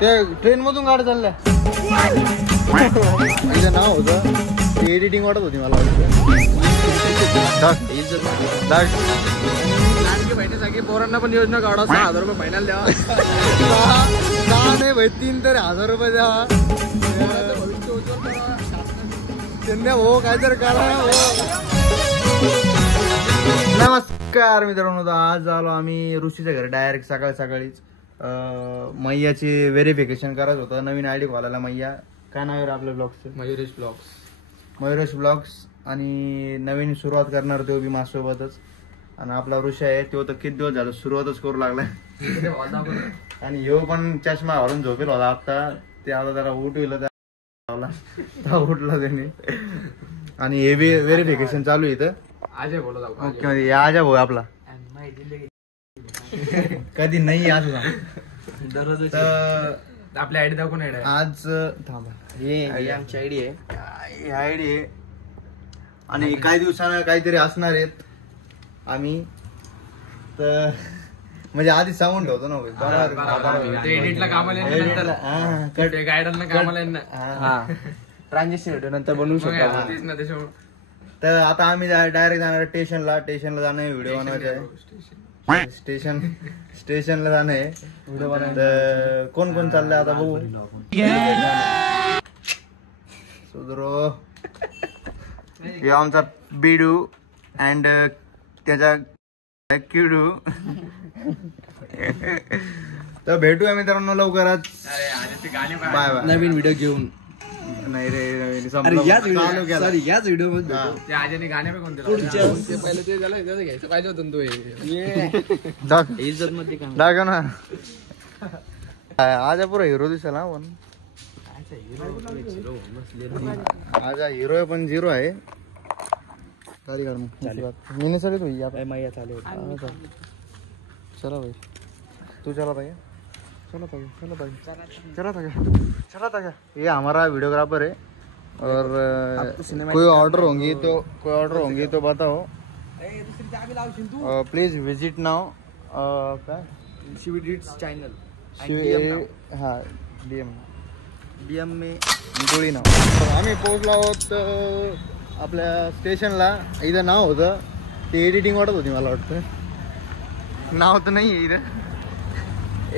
ते ट्रेन मधून गाडी चालल्या तिचं नाव होतं एडिटिंग वाटत होती मला बहिणीसाठी पोरांना पण योजना काढा 6,000 रुपये महिन्याला द्यावा. का नाही भाई 3 तरी 1,000 रुपये द्यावा भविष्य उज्ज्वल करा. त्यांना हो काहीतरी करा हो. नमस्कार मित्रांनो, आज आलो आम्ही ऋषीच्या घरी डायरेक्ट सकाळीच मैयाची व्हेरिफिकेशन करत होतं. नवीन आयडी खोलायला. मैया काय नाव आहे आपल्या ब्लॉगचं? मयुरेश ब्लॉग्स. आणि नवीन सुरुवात करणार तो बी माझ्यासोबतच. आणि आपला ऋषी आहे तो तर किती दिवस झालं सुरुवातच करू लागलाय. आणि ह्यो पण चष्मा घालून झोपेल होता आता. ते आता जरा उठविलं उठला त्याने. आणि हे बी व्हेरिफिकेशन चालू आहे इथं. ओके आजा भाऊ आपला कधी नाही असला आपल्या आयडी दाखवून आज थांबा. हे आमची आयडी आहे. आयडी आहे आणि काही दिवसानं काहीतरी असणार आहेत आम्ही. तर म्हणजे आधी सांगून ठेवतो ना एडिटला कामाला ट्रान्झॅक्शन व्हिडिओ नंतर बनवू शकतो. तर आता आम्ही डायरेक्ट जाणार स्टेशनला जाणं आहे. व्हिडिओ बनवायचा आहे. स्टेशनला जाणं आहे व्हिडिओ बनवायचं. कोण कोण चाललंय आता बघू. सुधरो हे आमचा बिडू अँड त्याचा किडू. तर भेटूया मित्रांनो लवकरच. Bye bye. नवीन व्हिडिओ घेऊन. नाही रे याच व्हिडिओ मध्ये गाणे पहिले ते घ्यायचं पाहिजे होतं तू इज्जत मध्ये दाखव ना. आज पुरा हिरो दिसायला पण आज हिरो पण 0 आहे. मैंने सर तो मैया चालू. चला भाई तू चला भाई. चला था ये हमारा वीडियोग्राफर है. और कोई ऑर्डर होंगी तो बताओ. Please visit now. काय शिवीडिट्स चॅनल. हा डीएम में गोळी नाव. आम्ही पोहोचलो आहोत आपल्या स्टेशनला. इथं नाव होतं ते एडिटिंग वाटत होती मला वाटतं. नाव तर नाही आहे इथं.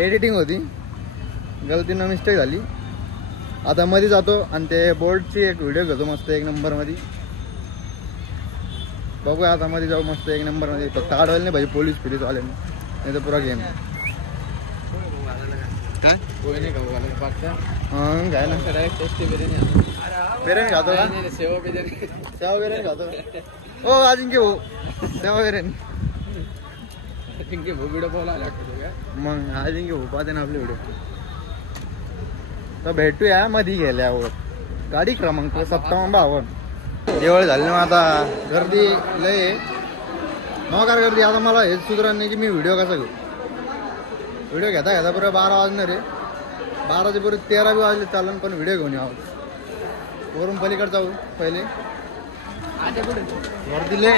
एडिटिंग होती. गलतीनं मिस्टेक झाली. आता मध्ये जातो आणि ते बोर्डची एक व्हिडिओ घेतो मस्त 1 नंबर मध्ये. बघूया आता मध्ये जाऊ मस्त 1 नंबर मध्ये. फक्त अडवायला नाही पाहिजे पोलीस वाले नाही तर पुरा गेम. काय काय ना बिर्याणी खातो का? सेवा बिर्याणी खातो. ओ अजिंक्य भाऊ सेवा बिर्याणी. मग अजिंक्य भाऊ पाहते ना आपले व्हिडिओ. तर भेटूया मध्ये गेल्यावर. गाडी क्रमांक 57 जेवळ झाले ना. आता गर्दी लय नकार गर्दी. आता मला हेच सुधारण नाही की मी व्हिडिओ कसा घेऊ. व्हिडिओ घेता पुरा 12 वाजणार आहे. 12च्या पुढे 13 बी वाजले चालन पण व्हिडिओ घेऊन यावं. वरून पलीकडे जाऊ पहिले. गर्दी लय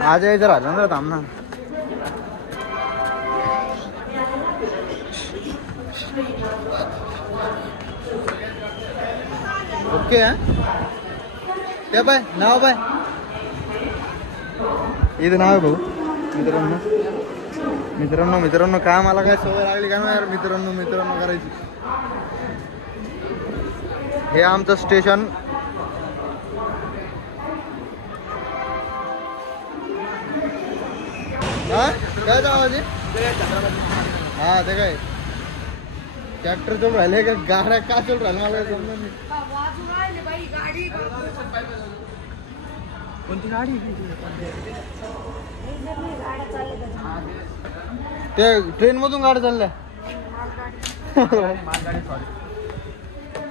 आज यायचं राहिलं ना थांब ना. ओके ते बाय नाव बाय इथं नाव आहे भाऊ. मित्रांनो काय मला काय सवय लागली का ना यार. मित्रांनो करायची. हे आमचं स्टेशन. काय आवाज आहे? हा ते काय ट्रॅक्टर चल राहिले का गाड्या का चल राहिल्या मला समजलं नाही. कोणती गाडी? ते ट्रेन मधून गाड्या चालल्या.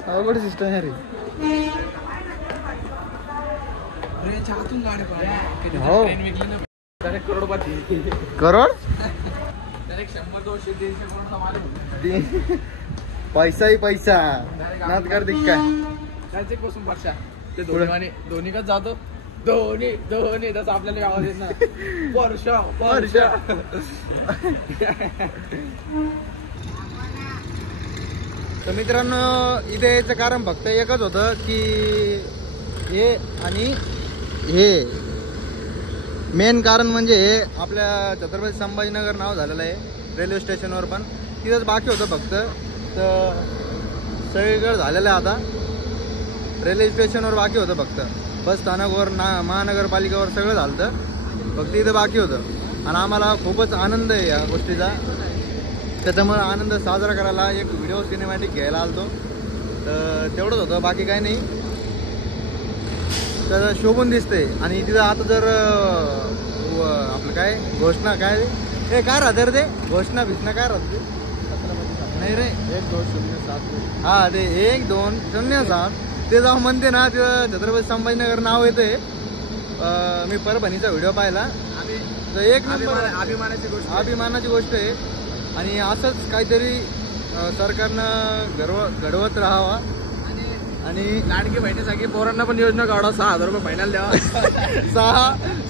अवघड सिस्टम आहे रे. हो करोड 100-200-300 करोड. पैसा ही पैसा नात कर दिक काय बसून पक्षा ते दोन्ही का जातो. दोन्ही तसं आपल्याला आवाज येत ना. वर्ष तर मित्रांनो इथे यायचं कारण फक्त एकच होतं की हे आणि हे मेन कारण म्हणजे हे आपल्या छत्रपती संभाजीनगर नाव झालेलं आहे रेल्वे स्टेशनवर पण तिथंच बाकी होतं फक्त. तर सगळीकडे झालेलं आहे आता. रेल्वे स्टेशनवर बाकी होतं फक्त. बस स्थानकवर महानगरपालिकेवर सगळं झालं फक्त इथं बाकी होतं. आणि आम्हाला खूपच आनंद आहे या गोष्टीचा. त्याच्यामुळे आनंद साजरा करायला एक व्हिडिओ सिनेमॅटिक घ्यायला आलतो. तर तेवढंच होतं बाकी काही नाही. तर शोभून दिसते. आणि तिथं आता जर आपलं काय घोषणा काय हे काय राहतं रे ते घोषणा भिषणा काय राहते नाही रे 1207 हा ते 1207 ते जाऊ म्हणते ना तिथं छत्रपती संभाजीनगर नाव येते. मी परभणीचा व्हिडिओ पाहिला. तर एक नंबर अभिमानाची गोष्ट आहे. आणि असंच काहीतरी सरकारनं घडवत राहावा. आणि लाडकी बहिणीसाठी पोरांना पण योजना काढा 6,000 रुपये महिन्याला द्यावा.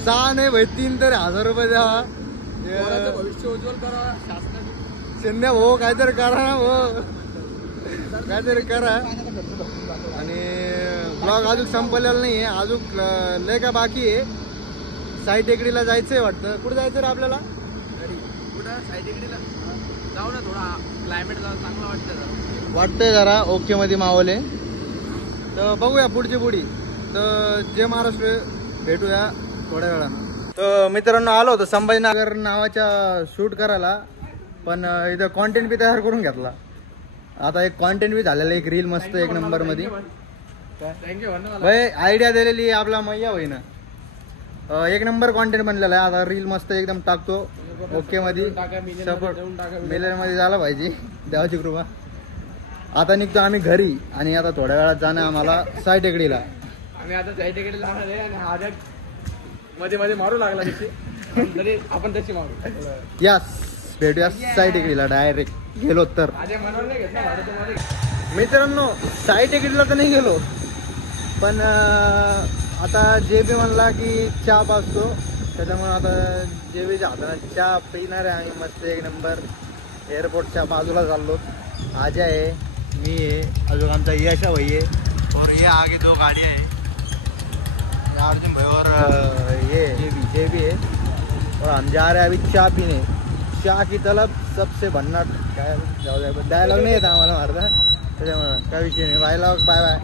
सहा नाही भाई 3 तरी 1000 रुपये द्यावा. भविष्य उज्ज्वल करा शासनाने. शिंदे भाऊ काहीतरी करा ना भाऊ काहीतरी करा. आणि ब्लॉग अजून संपलेला नाही आहे अजून लय का बाकी आहे. साई टेकडीला जायचंय वाटतं. कुठे जायचं रे आपल्याला कुठं साई टेकडीला जाऊ ना. थोडा क्लायमेट चांगला वाटतंय जरा ओके मध्ये मावले. तर बघूया पुढची पुढी. तर जय महाराष्ट्र भेटूया थोड्या वेळानं. तर मित्रांनो आलो होतो संभाजीनगर नावाच्या शूट करायला. पण इथं कॉन्टेंट बी तयार करून घेतला. आता एक कॉन्टेंट बी झालेलं एक रील मस्त एक नंबर मध्ये भाई आयडिया दिलेली आपला मैया होईना. एक नंबर कॉन्टेंट बनलेला आहे. आता रील मस्त एकदम टाकतो ओके मध्ये. सपोर्ट मिलियन मध्ये झाला पाहिजे देवाची कृपा. आता निघतो आम्ही घरी. आणि आता थोड्या वेळात जाणं आम्हाला साई टेकडीला. आम्ही आता साई टेकडीला जाणार आहे. आणि हा मध्ये मध्ये मारू लागला तरी आपण तशी मारू. यस भेटूया साई टेकडीला डायरेक्ट गेलो तर. मित्रांनो साई टेकडीला तर नाही गेलो. पण आता जे बी म्हणला की चहा पाजतो. त्याच्यामुळे आता जे बीच्या हाताने चहा पिणार आहे आम्ही मस्त एक नंबर. एअरपोर्टच्या बाजूला चाललो. आजा आहे मी आहे अजून आमचा यशा भाई आहे. और ये आगे 2 गाड़ियाँ है अर्जुन भाई और ये जे भी है. और हम जा रहे हैं अभी चाय पीने. चाय की तलब सबसे भन्नाट काय जाऊ द्या डायलॉग नाही येत आम्हाला मारता त्याच्यामुळे काय विषय नाही. Bye bye.